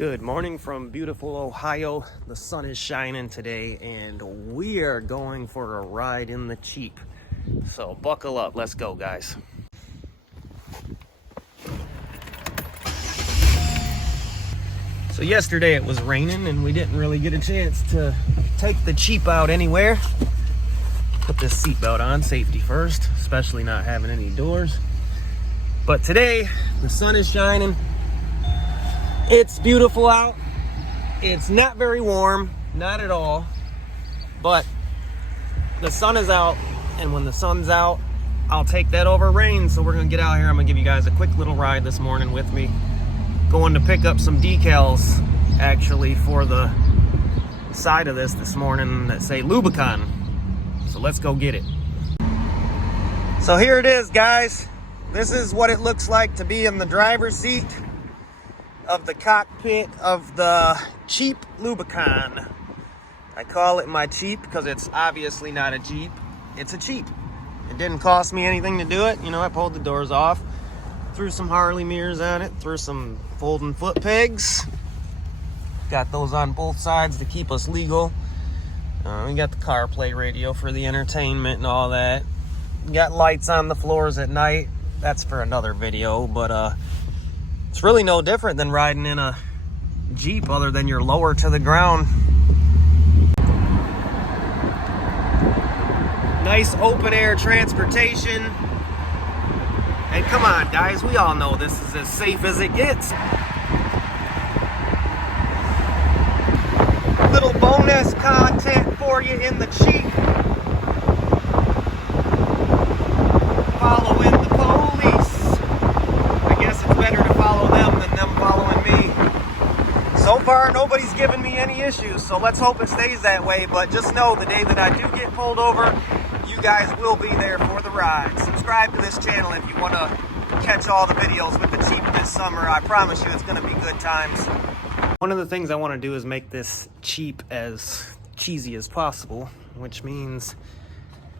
Good morning from beautiful Ohio. The sun is shining today and we are going for a ride in the Cheep. So buckle up, let's go guys. So yesterday it was raining and we didn't really get a chance to take the Cheep out anywhere. Put this seatbelt on, safety first, especially not having any doors. But today the sun is shining. It's beautiful out. It's not very warm, not at all, but the sun is out, and when the sun's out, I'll take that over rain. So we're gonna get out here. I'm gonna give you guys a quick little ride this morning with me. Going to pick up some decals, actually, for the side of this morning that say Lubicon. So let's go get it. So here it is, guys. This is what it looks like to be in the driver's seat of the cockpit of the Cheep Lubicon. I call it my Cheep because it's obviously not a Jeep. It's a Cheep. It didn't cost me anything to do it. You know, I pulled the doors off, threw some Harley mirrors on it, threw some folding foot pegs. Got those on both sides to keep us legal. We got the CarPlay radio for the entertainment and all that. We got lights on the floors at night. That's for another video, but it's really no different than riding in a Jeep other than you're lower to the ground. Nice open air transportation. And come on guys, we all know this is as safe as it gets. Little bonus content for you in the Cheep. Following the police. I guess it's better to follow them than them following me. So far, nobody's given me any issues, so let's hope it stays that way. But just know, the day that I do get pulled over, you guys will be there for the ride. Subscribe to this channel if you want to catch all the videos with the Cheep this summer. I promise you it's going to be good times. One of the things I want to do is make this Cheep as cheesy as possible, which means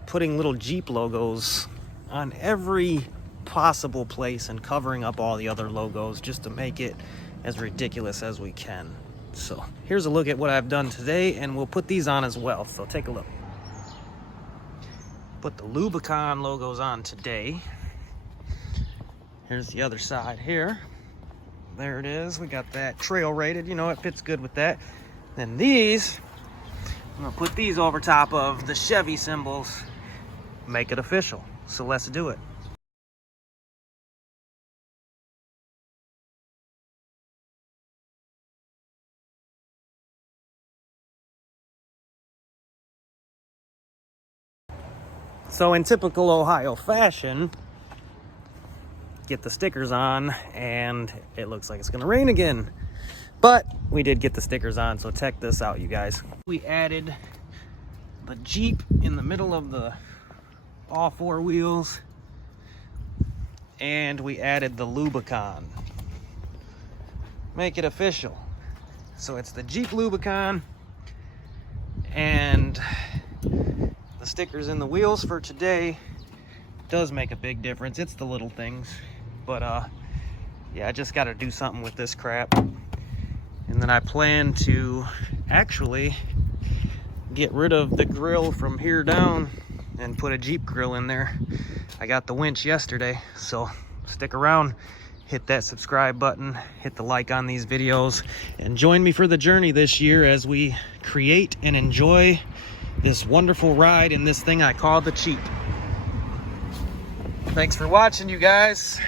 putting little Jeep logos on every possible place and covering up all the other logos just to make it as ridiculous as we can. So here's a look at what I've done today, and we'll put these on as well, so take a look. Put the Lubicon logos on today. Here's the other side here. There it is. We got that trail rated, you know, it fits good with that. Then these, I'm gonna put these over top of the Chevy symbols, make it official. So let's do it. So in typical Ohio fashion, get the stickers on and it looks like it's gonna rain again. But we did get the stickers on, so check this out, you guys. We added the Jeep in the middle of the all four wheels, and we added the Lubicon. Make it official. So it's the Jeep Lubicon, and the stickers in the wheels for today does make a big difference. It's the little things, but yeah, I just got to do something with this crap. And then I plan to actually get rid of the grill from here down and put a Jeep grill in there. I got the winch yesterday, so stick around, hit that subscribe button, hit the like on these videos, and join me for the journey this year as we create and enjoy this wonderful ride in this thing I call the Cheep. Thanks for watching, you guys.